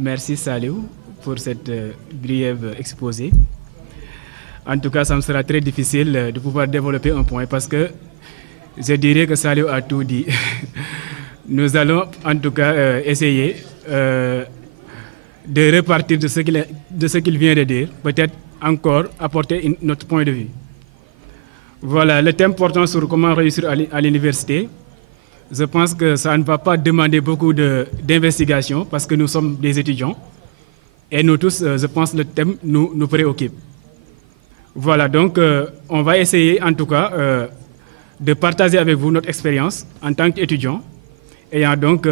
Merci Saliou pour cette brève exposé. En tout cas, ça me sera très difficile de pouvoir développer un point parce que je dirais que Saliou a tout dit. Nous allons en tout cas essayer de repartir de ce qu'il vient de dire, peut-être encore apporter notre point de vue. Voilà, le thème portant sur comment réussir à l'université. Je pense que ça ne va pas demander beaucoup d'investigation parce que nous sommes des étudiants et nous tous, je pense, le thème nous préoccupe. Voilà, donc on va essayer en tout cas de partager avec vous notre expérience en tant qu'étudiants ayant donc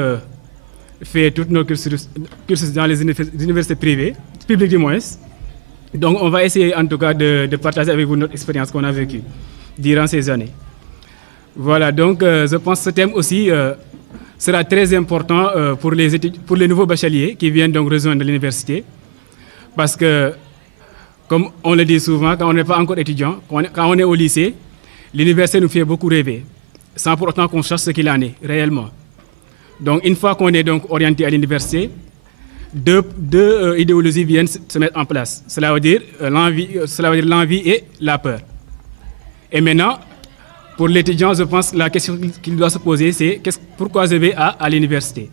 fait tous nos cursus dans les universités privées, publiques du moins. Donc on va essayer en tout cas de partager avec vous notre expérience qu'on a vécue durant ces années. Voilà, donc je pense que ce thème aussi sera très important pour les nouveaux bacheliers qui viennent donc rejoindre l'université. Parce que, comme on le dit souvent, quand on n'est pas encore étudiant, quand on est au lycée, l'université nous fait beaucoup rêver, sans pour autant qu'on cherche ce qu'il en est réellement. Donc une fois qu'on est donc orienté à l'université, deux idéologies viennent se mettre en place. Cela veut dire l'envie et la peur. Et maintenant, pour l'étudiant, je pense que la question qu'il doit se poser, c'est pourquoi je vais à l'université?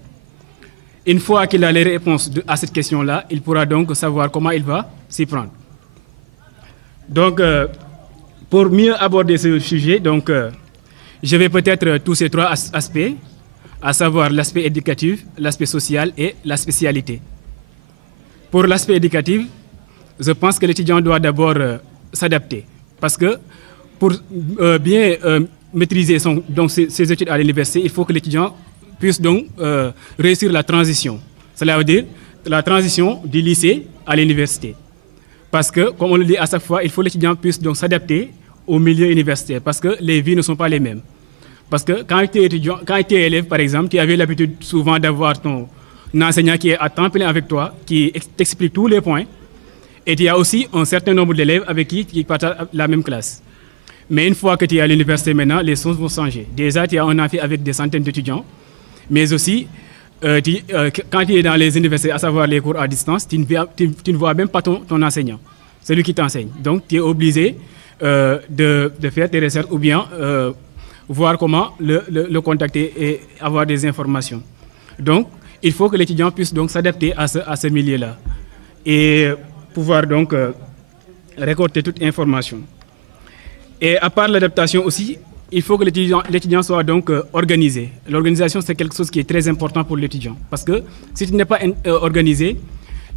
Une fois qu'il a les réponses à cette question-là, il pourra donc savoir comment il va s'y prendre. Donc, pour mieux aborder ce sujet, donc, je vais peut-être tous ces trois aspects, à savoir l'aspect éducatif, l'aspect social et la spécialité. Pour l'aspect éducatif, je pense que l'étudiant doit d'abord s'adapter, parce que pour bien maîtriser ses études à l'université, il faut que l'étudiant puisse donc réussir la transition. Cela veut dire la transition du lycée à l'université. Parce que, comme on le dit à chaque fois, il faut que l'étudiant puisse donc s'adapter au milieu universitaire, parce que les vies ne sont pas les mêmes. Parce que quand tu es étudiant, quand tu es élève, par exemple, tu avais l'habitude souvent d'avoir ton enseignant qui est à temps plein avec toi, qui t'explique tous les points, et il y a aussi un certain nombre d'élèves avec qui tu partages la même classe. Mais une fois que tu es à l'université maintenant, les choses vont changer. Déjà, tu as un amphi avec des centaines d'étudiants, mais aussi, quand tu es dans les universités, à savoir les cours à distance, tu ne vois même pas ton enseignant, celui qui t'enseigne. Donc, tu es obligé de faire tes recherches ou bien voir comment le contacter et avoir des informations. Donc, il faut que l'étudiant puisse donc s'adapter à ce milieu-là et pouvoir donc récolter toute information. Et à part l'adaptation aussi, il faut que l'étudiant soit donc organisé. L'organisation, c'est quelque chose qui est très important pour l'étudiant. Parce que si tu n'es pas organisé,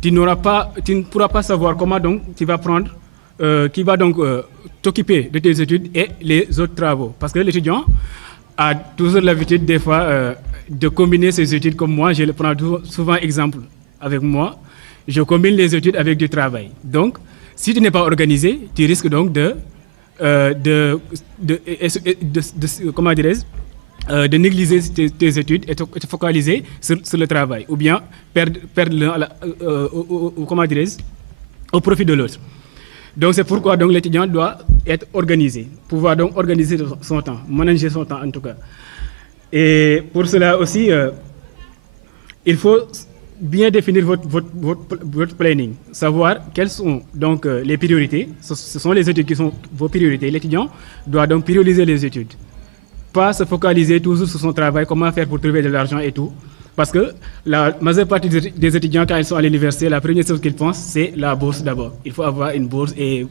tu ne pourras pas savoir comment donc tu vas prendre, qui va donc t'occuper de tes études et les autres travaux. Parce que l'étudiant a toujours l'habitude des fois de combiner ses études comme moi. Je le prends souvent exemple avec moi. Je combine les études avec du travail. Donc, si tu n'es pas organisé, tu risques donc de négliger tes études et te focaliser sur le travail, ou bien perdre au profit de l'autre. Donc c'est pourquoi donc l'étudiant doit être organisé, pouvoir donc organiser son temps, manager son temps en tout cas. Et pour cela aussi, il faut bien définir votre planning, savoir quelles sont donc les priorités. Ce sont les études qui sont vos priorités. L'étudiant doit donc prioriser les études. Pas se focaliser toujours sur son travail, comment faire pour trouver de l'argent et tout. Parce que la majeure partie des étudiants, quand ils sont à l'université, la première chose qu'ils pensent, c'est la bourse d'abord. Il faut avoir une bourse et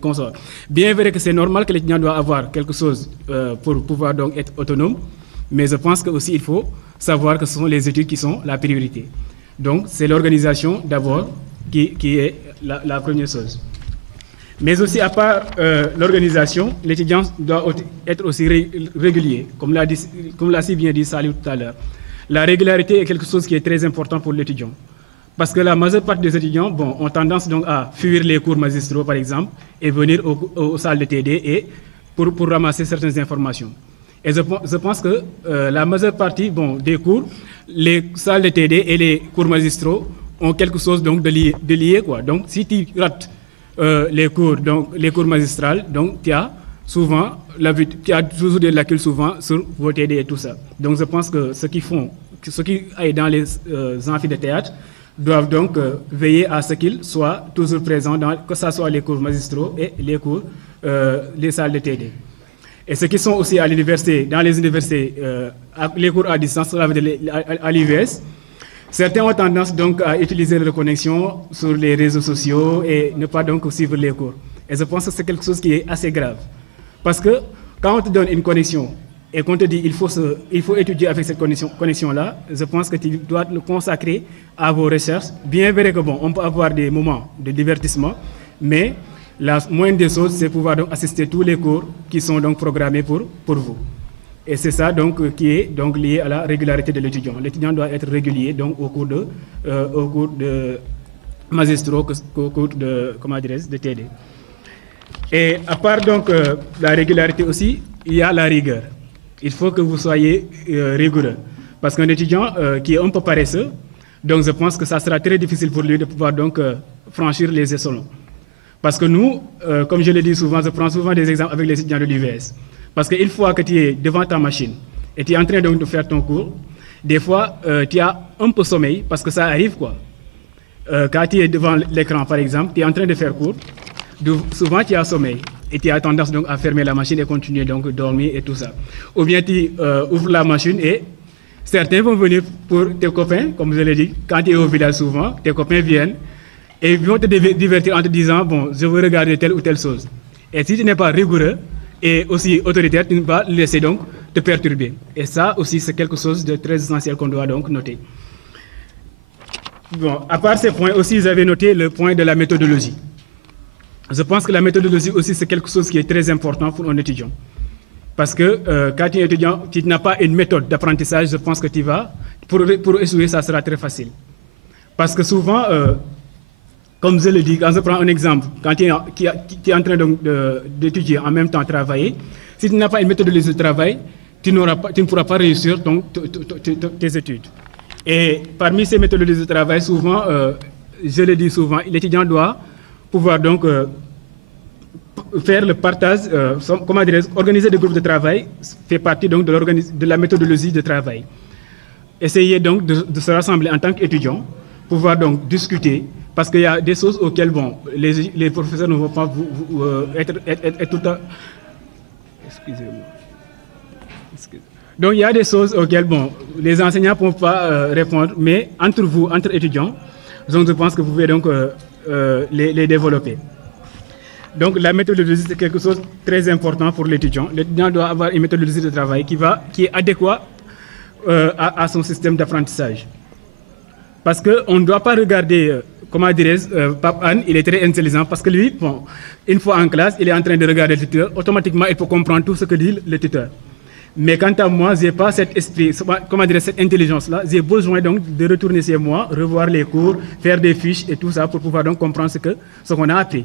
consort. Bien vrai que c'est normal que l'étudiant doit avoir quelque chose pour pouvoir donc être autonome, mais je pense que aussi il faut savoir que ce sont les études qui sont la priorité. Donc, c'est l'organisation d'abord qui est la première chose. Mais aussi, à part l'organisation, l'étudiant doit être aussi régulier, comme l'a si bien dit Saliou tout à l'heure. La régularité est quelque chose qui est très important pour l'étudiant. Parce que la majeure partie des étudiants ont tendance donc à fuir les cours magistraux, par exemple, et venir aux salles de TD et pour ramasser certaines informations. Et je pense que la majeure partie des cours, les salles de TD et les cours magistraux ont quelque chose donc de lié, quoi. Donc si tu rates les cours magistraux, donc tu as souvent, qui a toujours des lacunes souvent sur vos TD et tout ça. Donc je pense que ceux qui aillent dans les amphis de théâtre doivent donc veiller à ce qu'ils soient toujours présents, que ce soit les cours magistraux et les salles de TD. Et ceux qui sont aussi à l'université, dans les universités, les cours à distance, à l'UVS, certains ont tendance donc à utiliser leur connexion sur les réseaux sociaux et ne pas donc suivre les cours. Et je pense que c'est quelque chose qui est assez grave. Parce que quand on te donne une connexion et qu'on te dit qu'il faut étudier avec cette connexion-là, je pense que tu dois le consacrer à vos recherches. Bien vrai que bon, on peut avoir des moments de divertissement, mais la moindre des choses, c'est pouvoir donc assister à tous les cours qui sont donc programmés pour vous. Et c'est ça donc qui est donc lié à la régularité de l'étudiant. L'étudiant doit être régulier donc au cours de magistraux, au cours de, de TD. Et à part donc la régularité aussi, il y a la rigueur. Il faut que vous soyez rigoureux. Parce qu'un étudiant qui est un peu paresseux, donc je pense que ça sera très difficile pour lui de pouvoir donc franchir les échelons. Parce que nous, comme je le dis souvent, je prends souvent des exemples avec les étudiants de l'UVS. Parce qu'une fois que tu es devant ta machine et tu es en train donc de faire ton cours, des fois, tu as un peu sommeil, parce que ça arrive quoi. Quand tu es devant l'écran, par exemple, tu es en train de faire cours, souvent tu as sommeil et tu as tendance donc à fermer la machine et continuer donc de dormir et tout ça. Ou bien tu ouvres la machine et certains vont venir pour tes copains, comme je l'ai dit, quand tu es au village souvent, tes copains viennent et ils vont te divertir en te disant, bon, je veux regarder telle ou telle chose. Et si tu n'es pas rigoureux et aussi autoritaire, tu ne vas pas laisser donc te perturber. Et ça aussi, c'est quelque chose de très essentiel qu'on doit donc noter. Bon, à part ces points aussi, vous avez noté le point de la méthodologie. Je pense que la méthodologie aussi, c'est quelque chose qui est très important pour un étudiant. Parce que quand tu es étudiant, tu n'as pas une méthode d'apprentissage, je pense que tu vas, pour échouer, ça sera très facile. Parce que souvent, comme je le dis, quand je prends un exemple, quand tu es en train d'étudier en même temps travailler, si tu n'as pas une méthodologie de travail, tu ne pourras pas réussir tes études. Et parmi ces méthodologies de travail, souvent, je le dis souvent, l'étudiant doit pouvoir donc faire le partage, organiser des groupes de travail, fait partie donc de la méthodologie de travail. Essayer donc de se rassembler en tant qu'étudiant, pouvoir donc discuter, parce qu'il y a des choses auxquelles bon, les professeurs ne vont pas être tout le temps. Excusez-moi. Donc il y a des choses auxquelles bon, les enseignants ne peuvent pas répondre, mais entre vous, entre étudiants, donc je pense que vous pouvez donc les développer. Donc la méthodologie, c'est quelque chose de très important pour l'étudiant. L'étudiant doit avoir une méthodologie de travail qui est adéquate à son système d'apprentissage. Parce qu'on ne doit pas regarder, comment dirais-je, Pape Anne, il est très intelligent, parce que lui, bon, une fois en classe, il est en train de regarder le tuteur, automatiquement il peut comprendre tout ce que dit le tuteur. Mais quant à moi, je n'ai pas cet esprit, comment dire, cette intelligence-là. J'ai besoin donc de retourner chez moi, revoir les cours, faire des fiches et tout ça pour pouvoir donc comprendre ce qu'on a appris.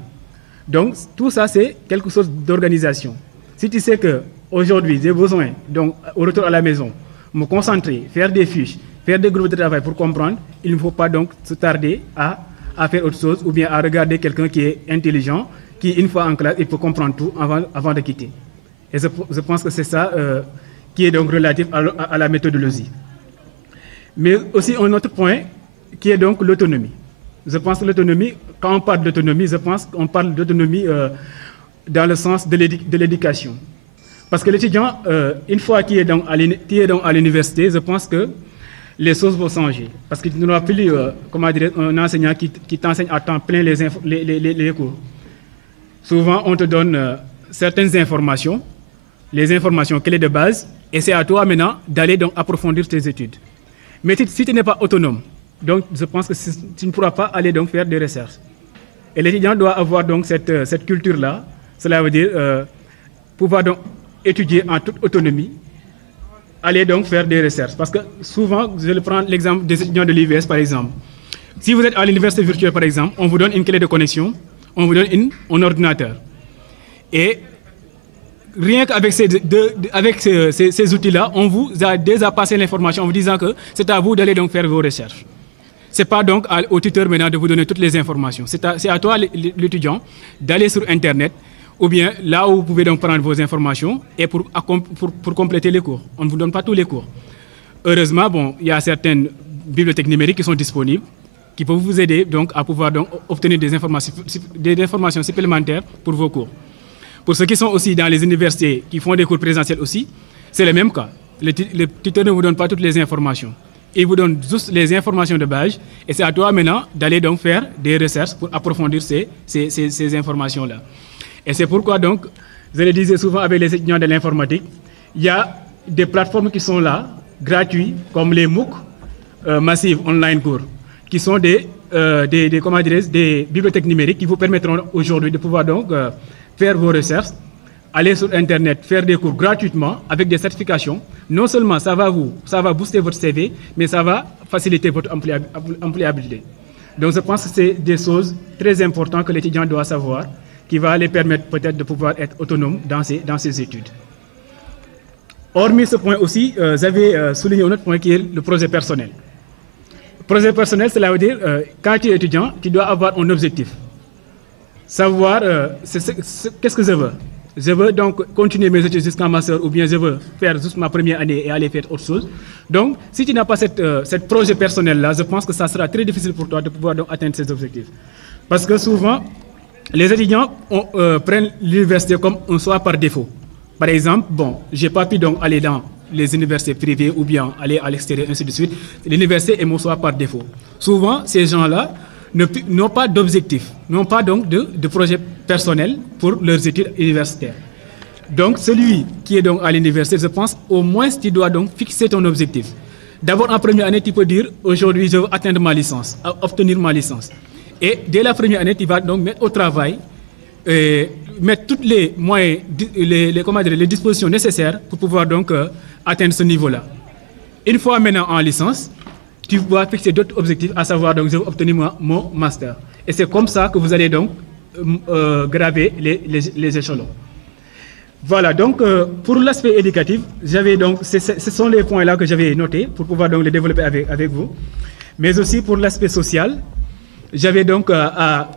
Donc, tout ça, c'est quelque chose d'organisation. Si tu sais qu'aujourd'hui, j'ai besoin, donc, au retour à la maison, me concentrer, faire des fiches, faire des groupes de travail pour comprendre, il ne faut pas donc se tarder à faire autre chose ou bien à regarder quelqu'un qui est intelligent, qui, une fois en classe, il peut comprendre tout avant de quitter. Et je pense que c'est ça qui est donc relatif à la méthodologie. Mais aussi un autre point qui est donc l'autonomie. Je pense que l'autonomie, quand on parle d'autonomie, je pense qu'on parle d'autonomie dans le sens de l'éducation. Parce que l'étudiant, une fois qu'il est donc à l'université, je pense que les choses vont changer. Parce qu'il n'y aura plus un enseignant qui t'enseigne à temps plein les cours. Souvent, on te donne certaines informations, les informations clés de base, et c'est à toi maintenant d'aller donc approfondir tes études. Mais si tu n'es pas autonome, donc je pense que tu ne pourras pas aller donc faire des recherches. Et l'étudiant doit avoir donc cette culture-là, cela veut dire pouvoir donc étudier en toute autonomie, aller donc faire des recherches. Parce que souvent, je prends l'exemple des étudiants de l'IVS par exemple. Si vous êtes à l'université virtuelle par exemple, on vous donne une clé de connexion, on vous donne un ordinateur. Et rien qu'avec ces outils-là, on vous a déjà passé l'information en vous disant que c'est à vous d'aller donc faire vos recherches. Ce n'est pas donc au tuteur maintenant de vous donner toutes les informations. C'est à toi, l'étudiant, d'aller sur Internet, ou bien là où vous pouvez donc prendre vos informations et pour compléter les cours. On ne vous donne pas tous les cours. Heureusement, bon, il y a certaines bibliothèques numériques qui sont disponibles, qui peuvent vous aider donc, à pouvoir donc, obtenir des informations supplémentaires pour vos cours. Pour ceux qui sont aussi dans les universités, qui font des cours présentiels aussi, c'est le même cas. Le tuteur ne vous donne pas toutes les informations. Il vous donne juste les informations de base et c'est à toi maintenant d'aller donc faire des recherches pour approfondir ces informations-là. Et c'est pourquoi donc, je le disais souvent avec les étudiants de l'informatique, il y a des plateformes qui sont là, gratuites, comme les MOOC, Massive Online Cours, qui sont des bibliothèques numériques qui vous permettront aujourd'hui de pouvoir donc faire vos recherches, aller sur Internet, faire des cours gratuitement avec des certifications. Non seulement ça va booster votre CV, mais ça va faciliter votre employabilité. Donc je pense que c'est des choses très importantes que l'étudiant doit savoir, qui va les permettre peut-être de pouvoir être autonome dans ses études. Hormis ce point aussi, j'avais souligné un autre point qui est le projet personnel. Le projet personnel, cela veut dire, quand tu es étudiant, tu dois avoir un objectif. Savoir qu'est-ce que je veux. Je veux donc continuer mes études jusqu'en master ou bien je veux faire juste ma première année et aller faire autre chose. Donc, si tu n'as pas cette projet personnel-là, je pense que ça sera très difficile pour toi de pouvoir donc atteindre ces objectifs. Parce que souvent, les étudiants prennent l'université comme un choix par défaut. Par exemple, bon, je n'ai pas pu donc aller dans les universités privées ou bien aller à l'extérieur, ainsi de suite. L'université est mon choix par défaut. Souvent, ces gens-là n'ont pas d'objectif, n'ont pas donc de projet personnel pour leurs études universitaires. Donc, celui qui est donc à l'université, je pense, au moins, tu dois donc fixer ton objectif. D'abord, en première année, tu peux dire, aujourd'hui, je veux atteindre ma licence, obtenir ma licence. Et dès la première année, tu vas donc mettre au travail, mettre tous les moyens, les dispositions nécessaires pour pouvoir donc atteindre ce niveau-là. Une fois maintenant en licence, tu vas fixer d'autres objectifs, à savoir donc je veux obtenir mon master. Et c'est comme ça que vous allez donc graver les échelons. Voilà, donc pour l'aspect éducatif, ce sont les points-là que j'avais notés pour pouvoir donc les développer avec vous. Mais aussi pour l'aspect social, j'avais donc à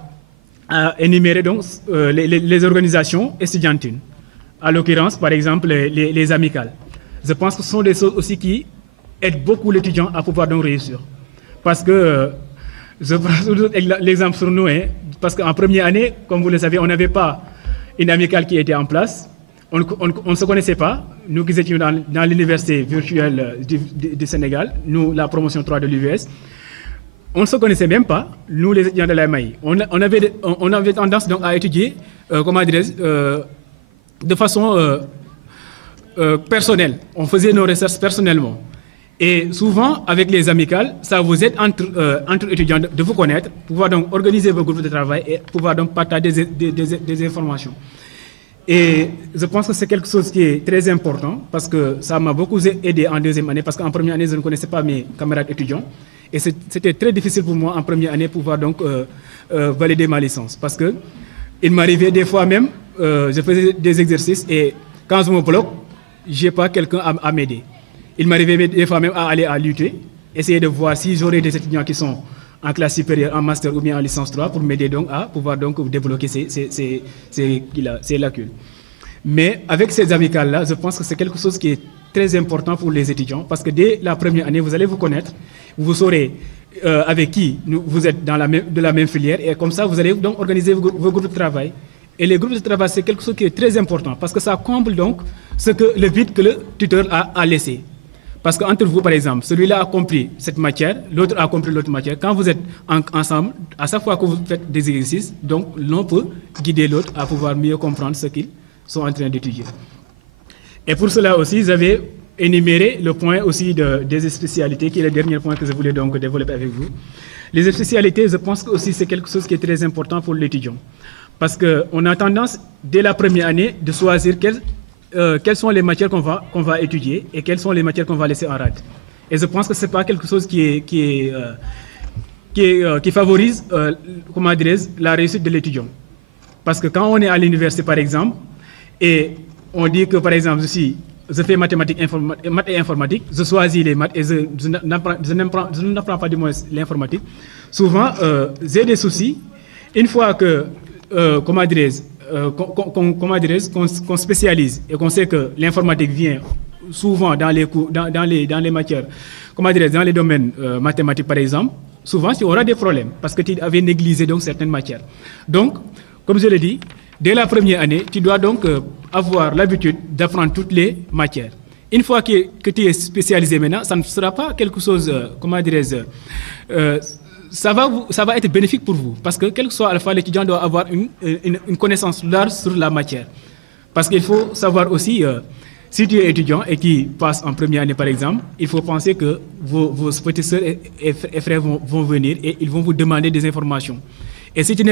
énumérer donc, les organisations étudiantines. À l'occurrence, par exemple, les amicales. Je pense que ce sont des choses aussi qui aident beaucoup l'étudiant à pouvoir donc réussir. Parce que, je prends l'exemple sur nous, hein, parce qu'en première année, comme vous le savez, on n'avait pas une amicale qui était en place. On ne se connaissait pas. Nous qui étions dans l'université virtuelle du Sénégal, nous, la promotion 3 de l'UVS, on ne se connaissait même pas, nous les étudiants de l'AMAI. On avait tendance donc à étudier, de façon personnelle. On faisait nos recherches personnellement. Et souvent, avec les amicales, ça vous aide entre étudiants de vous connaître, pouvoir donc organiser vos groupes de travail et pouvoir donc partager des informations. Et je pense que c'est quelque chose qui est très important parce que ça m'a beaucoup aidé en deuxième année parce qu'en première année, je ne connaissais pas mes camarades étudiants. Et c'était très difficile pour moi en première année pouvoir donc valider ma licence. Parce qu'il m'arrivait des fois même, je faisais des exercices et quand je me bloque, je n'ai pas quelqu'un à m'aider. Il m'arrivait des fois même à aller à l'UT, essayer de voir si j'aurais des étudiants qui sont en classe supérieure, en master ou bien en licence 3 pour m'aider donc à pouvoir donc débloquer ces lacunes. Mais avec ces amicales-là, je pense que c'est quelque chose qui est très important pour les étudiants parce que dès la première année, vous allez vous connaître, vous saurez avec qui vous êtes de la même filière et comme ça, vous allez donc organiser vos groupes de travail. Et les groupes de travail, c'est quelque chose qui est très important parce que ça comble donc le vide que le tuteur a laissé. Parce qu'entre vous, par exemple, celui-là a compris cette matière, l'autre a compris l'autre matière. Quand vous êtes ensemble, à chaque fois que vous faites des exercices, donc l'un peut guider l'autre à pouvoir mieux comprendre ce qu'ils sont en train d'étudier. Et pour cela aussi, j'avais énuméré le point aussi des spécialités, qui est le dernier point que je voulais donc développer avec vous. Les spécialités, je pense que aussi c'est quelque chose qui est très important pour l'étudiant. Parce qu'on a tendance, dès la première année, de choisir quelles sont les matières qu'on va étudier et quelles sont les matières qu'on va laisser en rade. Et je pense que ce n'est pas quelque chose qui favorise la réussite de l'étudiant. Parce que quand on est à l'université, par exemple, et on dit que, par exemple, je fais mathématiques et informatique, je choisis les maths et je n'apprends pas du moins l'informatique, souvent, j'ai des soucis. Une fois que, qu'on spécialise et qu'on sait que l'informatique vient souvent dans les matières, dans les domaines mathématiques par exemple, souvent tu auras des problèmes parce que tu avais négligé donc certaines matières. Donc, comme je l'ai dit, dès la première année, tu dois donc avoir l'habitude d'apprendre toutes les matières. Une fois que tu es spécialisé maintenant, ça ne sera pas quelque chose, ça va être bénéfique pour vous. Parce que quel que soit alpha, l'étudiant doit avoir une connaissance large sur la matière. Parce qu'il faut savoir aussi, si tu es étudiant et qui passe en première année par exemple, il faut penser que vos petits sœurs et frères vont venir et ils vont vous demander des informations. Et si tu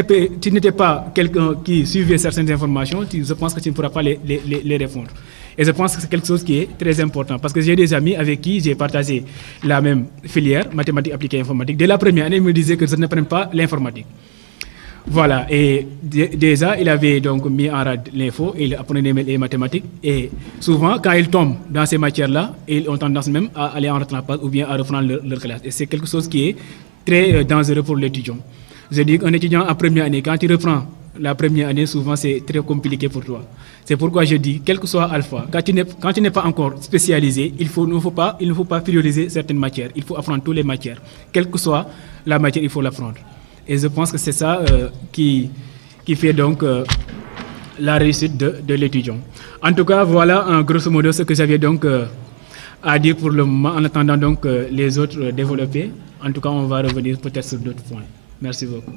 n'étais pas quelqu'un qui suivait certaines informations, je pense que tu ne pourras pas les répondre. Et je pense que c'est quelque chose qui est très important parce que j'ai des amis avec qui j'ai partagé la même filière, mathématiques appliquées informatique. Dès la première année, ils me disaient que je ne prenne pas l'informatique. Voilà, et déjà, il avait donc mis en rade l'info, il apprenait les mathématiques. Et souvent, quand ils tombent dans ces matières-là, ils ont tendance même à aller en rattrapage ou bien à reprendre leur classe. Et c'est quelque chose qui est très dangereux pour l'étudiant. Je dis qu'un étudiant en première année, quand tu reprends la première année, souvent c'est très compliqué pour toi. C'est pourquoi je dis, quel que soit alpha, quand tu n'es pas encore spécialisé, il ne faut pas prioriser certaines matières. Il faut apprendre toutes les matières. Quelle que soit la matière, il faut l'apprendre. Et je pense que c'est ça qui fait donc la réussite de l'étudiant. En tout cas, voilà en grosso modo ce que j'avais donc à dire pour le moment, en attendant donc les autres développer. En tout cas, on va revenir peut-être sur d'autres points. Merci beaucoup.